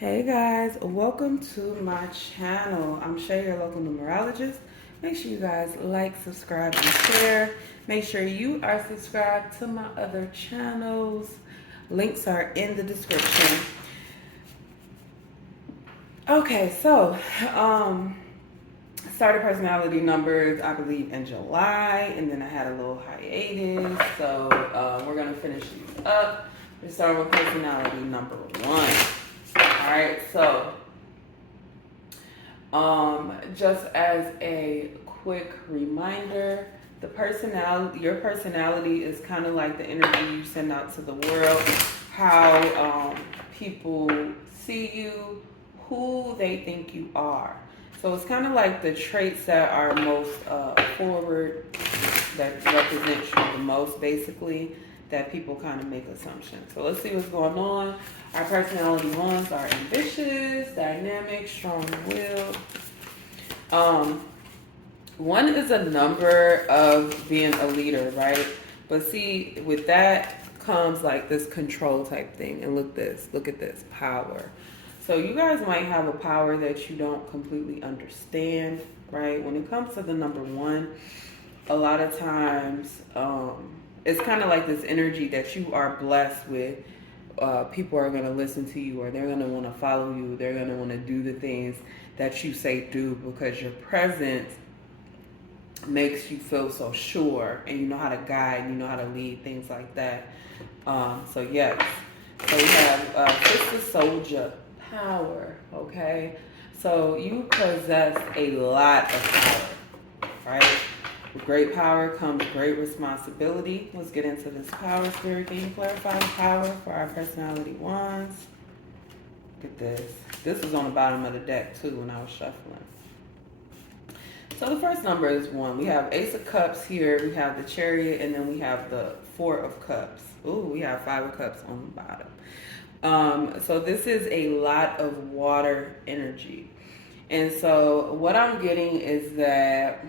Hey guys, welcome to my channel. I'm Shay, your local numerologist. Make sure you guys like, subscribe, and share. Make sure you are subscribed to my other channels. Links are in the description. Okay, so started personality numbers, I believe, in July, and then I had a little hiatus. So we're gonna finish these up. We're starting with personality number 1. All right, so just as a quick reminder, your personality is kind of like the energy you send out to the world, how people see you, who they think you are. So it's kind of like the traits that are most forward, that represent you the most, basically, that people kind of make assumptions. So let's see what's going on. Our personality ones are ambitious, dynamic, strong-willed. One is a number of being a leader, right? But see, with that comes like this control type thing. And look at this, power. So you guys might have a power that you don't completely understand, right? When it comes to the number 1, a lot of times it's kind of like this energy that you are blessed with. People are going to listen to you, or they're going to want to follow you. They're going to want to do the things that you say do, because your presence makes you feel so sure, and you know how to guide, you know how to lead, things like that. So yes, so we have Sister Soldier power. Okay, so you possess a lot of power, right? With great power comes great responsibility. Let's get into this power. Spirit, can you clarify the power for our personality ones? Look at this. This was on the bottom of the deck too when I was shuffling. So the first number is 1. We have Ace of Cups here. We have the Chariot, and then we have the 4 of Cups. Ooh, we have 5 of Cups on the bottom. So this is a lot of water energy. And so what I'm getting is that,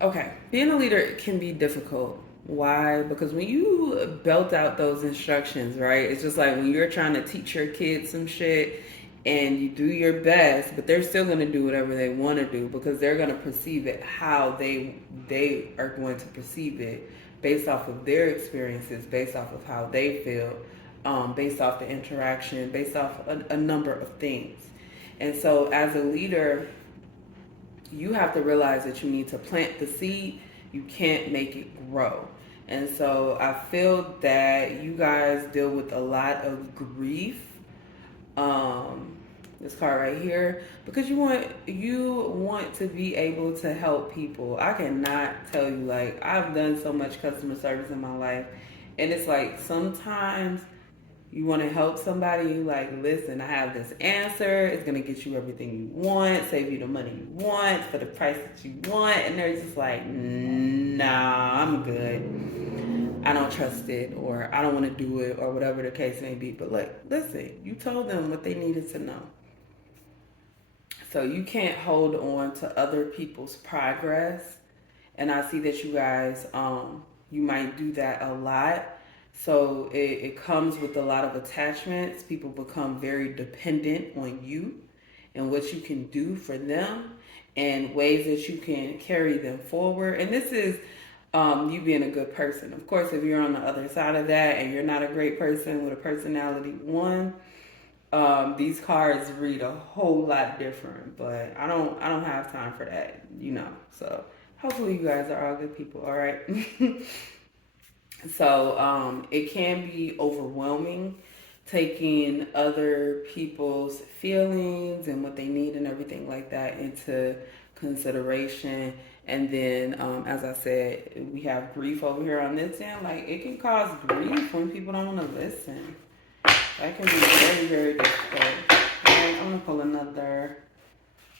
okay, being a leader can be difficult. Why? Because when you belt out those instructions, right? It's just like when you're trying to teach your kids some shit and you do your best, but they're still going to do whatever they want to do because they're going to perceive it how they are going to perceive it based off of their experiences, based off of how they feel, based off the interaction, based off a number of things. And so as a leader, you have to realize that you need to plant the seed. You can't make it grow. And so I feel that you guys deal with a lot of grief. This card right here, because you want to be able to help people. I cannot tell you, like, I've done so much customer service in my life, and it's like sometimes you want to help somebody, you like, listen, I have this answer. It's going to get you everything you want, save you the money you want, for the price that you want. And they're just like, nah, I'm good. I don't trust it, or I don't want to do it, or whatever the case may be. But like, listen, you told them what they needed to know. So you can't hold on to other people's progress. And I see that you guys, you might do that a lot. So it comes with a lot of attachments. People become very dependent on you and what you can do for them and ways that you can carry them forward. And this is you being a good person. Of course, if you're on the other side of that and you're not a great person with a personality 1, these cards read a whole lot different. But I don't have time for that, So hopefully you guys are all good people, all right? So it can be overwhelming taking other people's feelings and what they need and everything like that into consideration. And then, as I said, we have grief over here on this end. Like, it can cause grief when people don't want to listen. That can be very, very difficult. All right, I'm going to pull another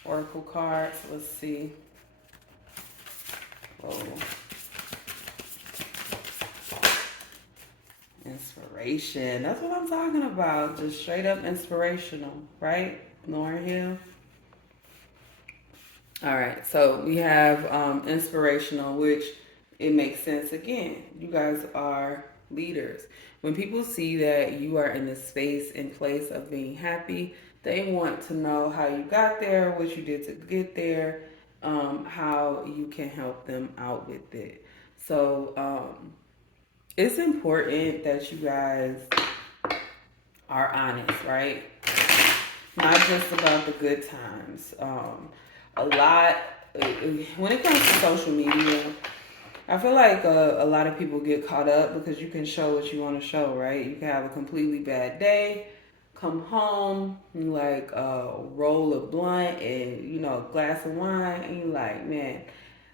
oracle card. So let's see. Whoa. Inspiration. That's what I'm talking about. Just straight up inspirational, right? Lauren Hill. All right. So we have inspirational, which it makes sense. Again, you guys are leaders. When people see that you are in the space and place of being happy, they want to know how you got there, what you did to get there, how you can help them out with it. So it's important that you guys are honest, right? Not just about the good times. A lot, when it comes to social media, I feel like a lot of people get caught up because you can show what you want to show, right? You can have a completely bad day, come home, you like roll a blunt and a glass of wine, and you like, man,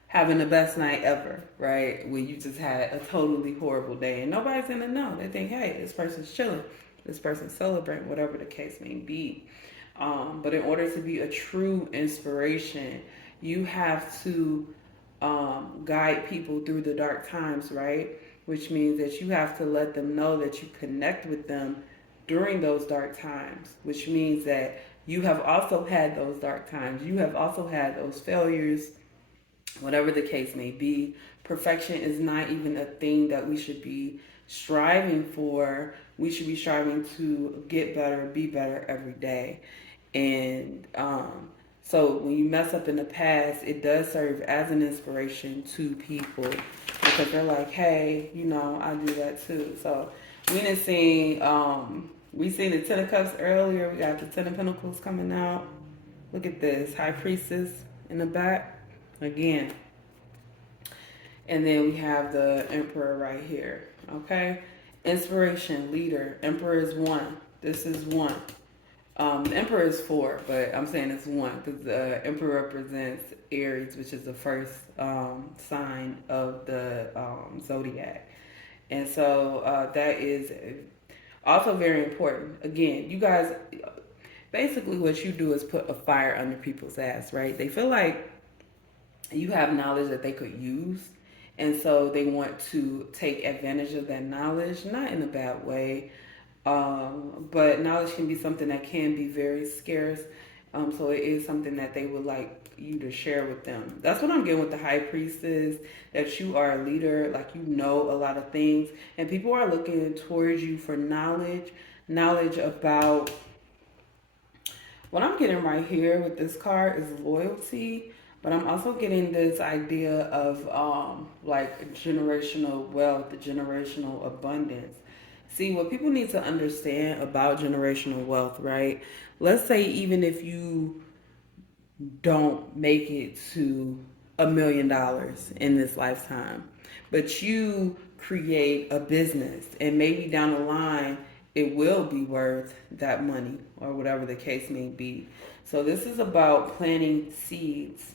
having the best night ever, right? When you just had a totally horrible day and nobody's gonna know. They think, hey, this person's chilling, this person's celebrating, whatever the case may be. But in order to be a true inspiration, you have to guide people through the dark times, right? Which means that you have to let them know that you connect with them during those dark times, which means that you have also had those dark times. You have also had those failures, whatever the case may be. Perfection is not even a thing that we should be striving for. We should be striving to get better, be better every day. And so when you mess up in the past, it does serve as an inspiration to people because they're like, hey, I do that too. So we seen the Ten of Cups earlier. We got the Ten of Pentacles coming out. Look at this, High Priestess in the back again. And then we have the Emperor right here. Okay, inspiration, leader. Emperor is 1. This is 1. The Emperor is 4, but I'm saying it's 1 because the Emperor represents Aries, which is the first sign of the zodiac. And so that is also very important. Again, you guys, basically what you do is put a fire under people's ass, right? They feel like you have knowledge that they could use. And so they want to take advantage of that knowledge, not in a bad way. But knowledge can be something that can be very scarce. So it is something that they would like you to share with them. That's what I'm getting with the High Priestess, that you are a leader, like you know a lot of things. And people are looking towards you for knowledge about, what I'm getting right here with this card is loyalty. But I'm also getting this idea of like generational wealth, generational abundance. See, what people need to understand about generational wealth, right? Let's say even if you don't make it to $1 million in this lifetime, but you create a business and maybe down the line it will be worth that money or whatever the case may be. So this is about planting seeds.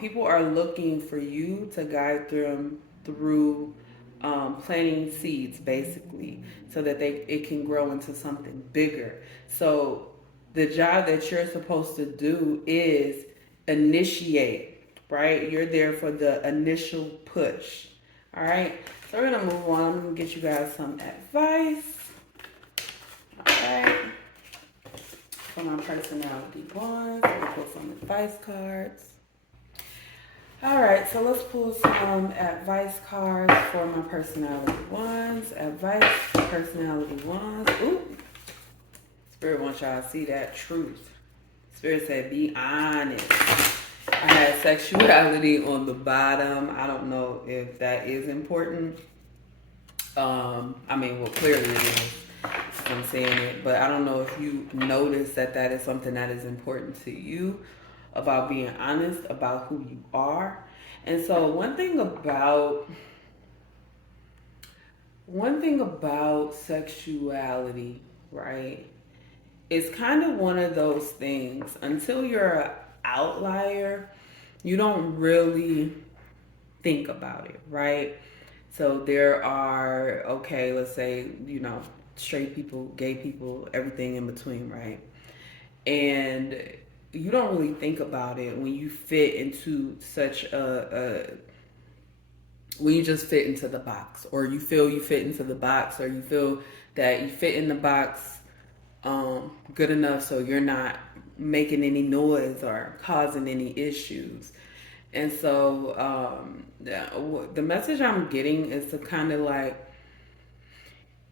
People are looking for you to guide them through planting seeds, basically, so that it can grow into something bigger. So the job that you're supposed to do is initiate, right? You're there for the initial push. All right. So we're gonna move on. I'm gonna get you guys some advice. All right. For my personality ones, I'm gonna pull some advice cards. All right, so let's pull some advice cards for my personality ones. Advice, personality ones. Ooh, Spirit wants y'all to see that truth. Spirit said, be honest. I had sexuality on the bottom. I don't know if that is important. Clearly it is. I'm saying it, but I don't know if you notice that is something that is important to you, about being honest about who you are. And so one thing about sexuality, right? It's kind of one of those things, until you're an outlier, you don't really think about it, right? So there are, okay, let's say, straight people, gay people, everything in between, right? And you don't really think about it when you fit into when you just fit into the box, or you feel you fit into the box, or you feel that you fit in the box good enough so you're not making any noise or causing any issues. And so the message I'm getting is to kind of like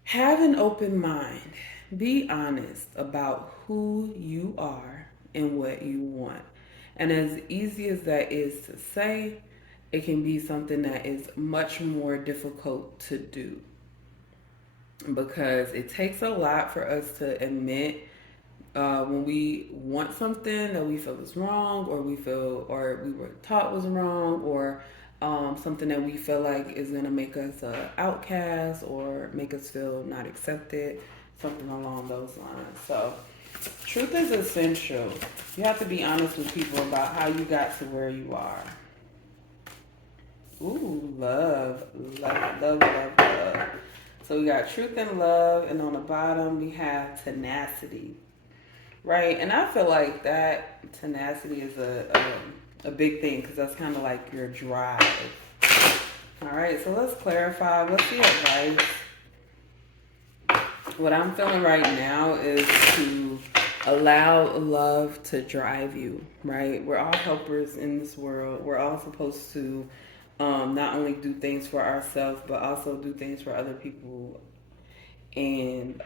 Have an open mind. Be honest about who you are and what you want. And as easy as that is to say, it can be something that is much more difficult to do because it takes a lot for us to admit when we want something that we feel is wrong, or we were taught was wrong, or something that we feel like is going to make us an outcast or make us feel not accepted, something along those lines. So truth is essential. You have to be honest with people about how you got to where you are. Ooh, love, love, love, love, love. So we got truth and love, and on the bottom we have tenacity, right? And I feel like that tenacity is a big thing because that's kind of like your drive. All right, so let's clarify. What's the advice? What I'm feeling right now is to allow love to drive you, right? We're all helpers in this world. We're all supposed to not only do things for ourselves, but also do things for other people. And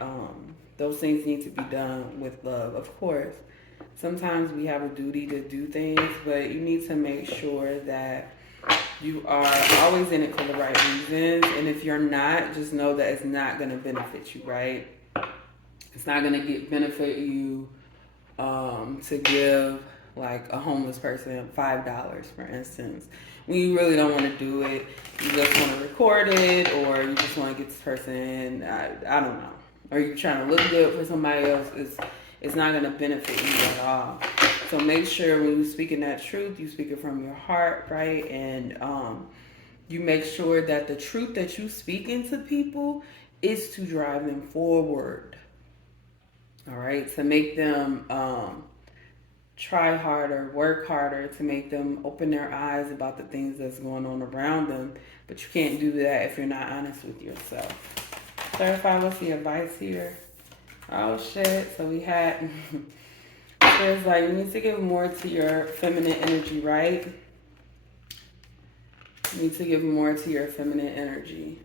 those things need to be done with love, of course. Sometimes we have a duty to do things, but you need to make sure that you are always in it for the right reasons. And if you're not, just know that it's not going to benefit you, right? It's not going to benefit you to give like a homeless person $5, for instance, when you really don't want to do it. You just want to record it, or you just want to get this person, I don't know, or you're trying to look good for somebody else. It's not going to benefit you at all. So make sure when you speak in that truth, you speak it from your heart, right? And you make sure that the truth that you speak into people is to drive them forward. All right, to make them try harder, work harder, to make them open their eyes about the things that's going on around them. But you can't do that if you're not honest with yourself. Clarify what's the advice here. Oh shit. So we had there's like, you need to give more to your feminine energy, right? You need to give more to your feminine energy.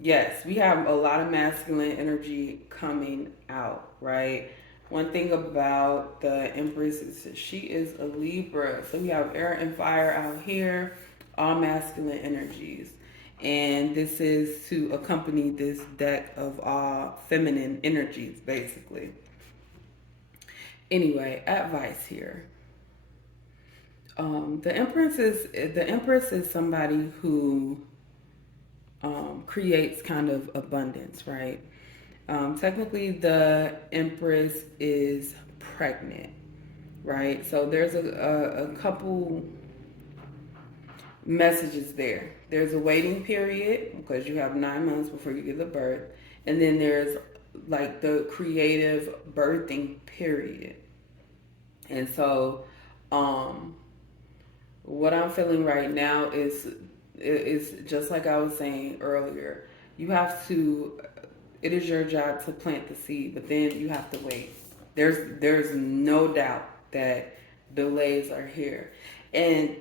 Yes, we have a lot of masculine energy coming out, right? One thing about the Empress is that she is a Libra. So we have air and fire out here, all masculine energies. And this is to accompany this deck of all feminine energies, basically. Anyway, advice here. The Empress is somebody who creates kind of abundance, right? Technically, the Empress is pregnant, right? So there's a couple messages there. There's a waiting period because you have 9 months before you give the birth, and then there's like the creative birthing period. And so, what I'm feeling right now is just like I was saying earlier. You have to. It is your job to plant the seed, but then you have to wait. There's no doubt that delays are here, and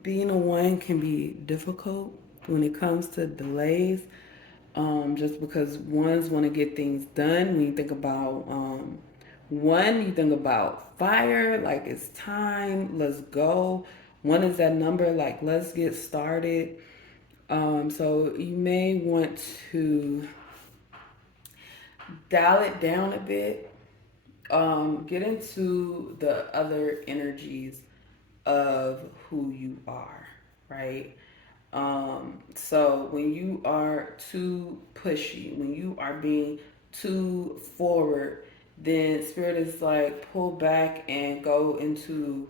being a one can be difficult when it comes to delays. Just because ones want to get things done. When you think about one, you think about fire, like it's time, let's go. One is that number, like let's get started. So you may want to dial it down a bit. Get into the other energies of who you are, right? So when you are too pushy, when you are being too forward, then spirit is like pull back and go into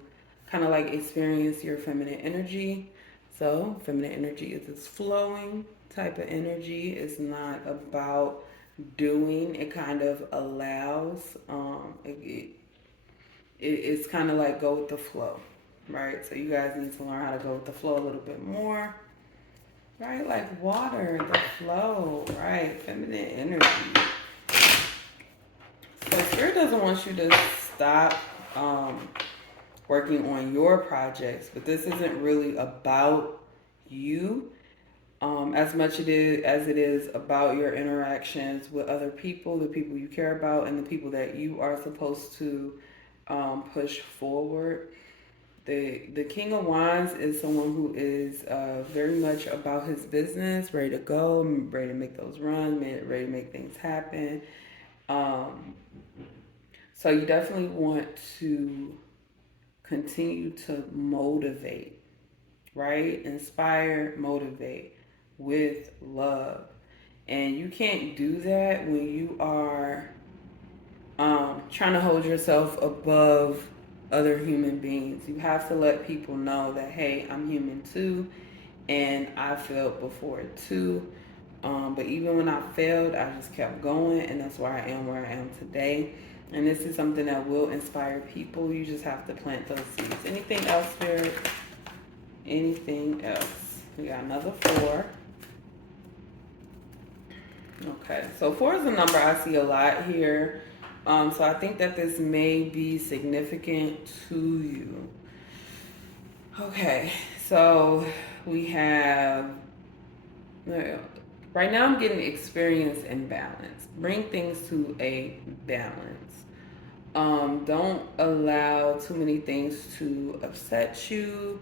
kind of like experience your feminine energy. So feminine energy is this flowing type of energy. It's not about doing. It kind of allows. It's kind of like go with the flow, right? So you guys need to learn how to go with the flow a little bit more, right? Like water, the flow, right? Feminine energy. So spirit doesn't want you to stop working on your projects, but this isn't really about you. as much as it is about your interactions with other people, the people you care about, and the people that you are supposed to push forward. The King of Wands is someone who is very much about his business, ready to go, ready to make those runs, ready to make things happen. Um, so you definitely want to continue to motivate, right? Inspire, motivate with love. And you can't do that when you are trying to hold yourself above other human beings. You have to let people know that, hey, I'm human too, and I failed before too. But even when I failed, I just kept going, and that's why I am where I am today. And this is something that will inspire people. You just have to plant those seeds. Anything else, Spirit? Anything else? We got another 4. Okay, so 4 is a number I see a lot here. So I think that this may be significant to you. Okay, so we have, right now I'm getting experience and balance. Bring things to a balance. Don't allow too many things to upset you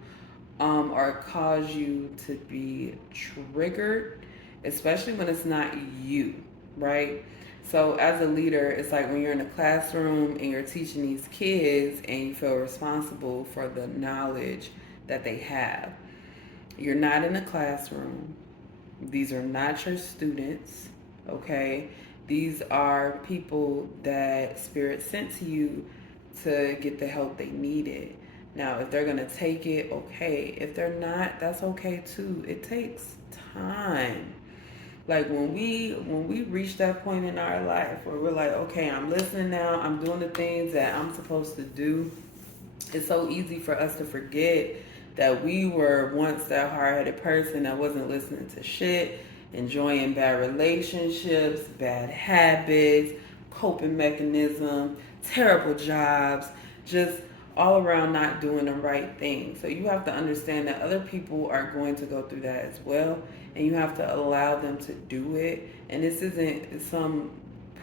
or cause you to be triggered, especially when it's not you, right? So as a leader, it's like when you're in a classroom and you're teaching these kids and you feel responsible for the knowledge that they have. You're not in a classroom. These are not your students, okay? These are people that Spirit sent to you to get the help they needed. Now, if they're going to take it, okay. If they're not, that's okay too. It takes time. Like when we reach that point in our life where we're like, okay, I'm listening now, I'm doing the things that I'm supposed to do. It's so easy for us to forget that we were once that hard-headed person that wasn't listening to shit, enjoying bad relationships, bad habits, coping mechanisms, terrible jobs, just all around not doing the right thing. So you have to understand that other people are going to go through that as well, and you have to allow them to do it. And this isn't some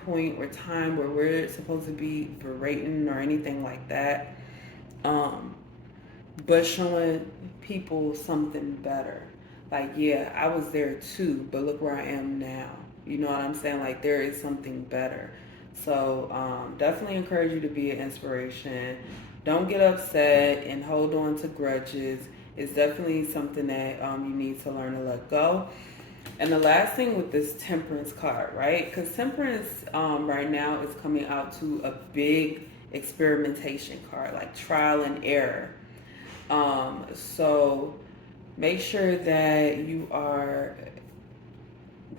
point or time where we're supposed to be berating or anything like that. But showing people something better. Like, yeah, I was there too, but look where I am now. You know what I'm saying? Like, there is something better. So, definitely encourage you to be an inspiration. Don't get upset and hold on to grudges. It's definitely something that you need to learn to let go. And the last thing with this Temperance card, right? Because Temperance right now is coming out to a big experimentation card, like trial and error. So make sure that you are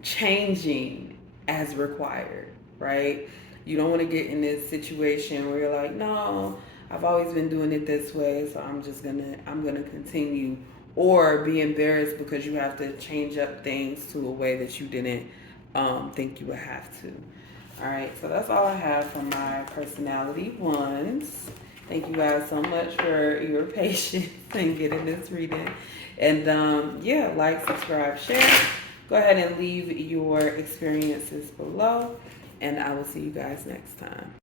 changing as required, right? You don't want to get in this situation where you're like, no, I've always been doing it this way, so I'm gonna continue, or be embarrassed because you have to change up things to a way that you didn't think you would have to. All right, so that's all I have for my personality ones. Thank you guys so much for your patience in getting this reading. And yeah, like, subscribe, share. Go ahead and leave your experiences below. And I will see you guys next time.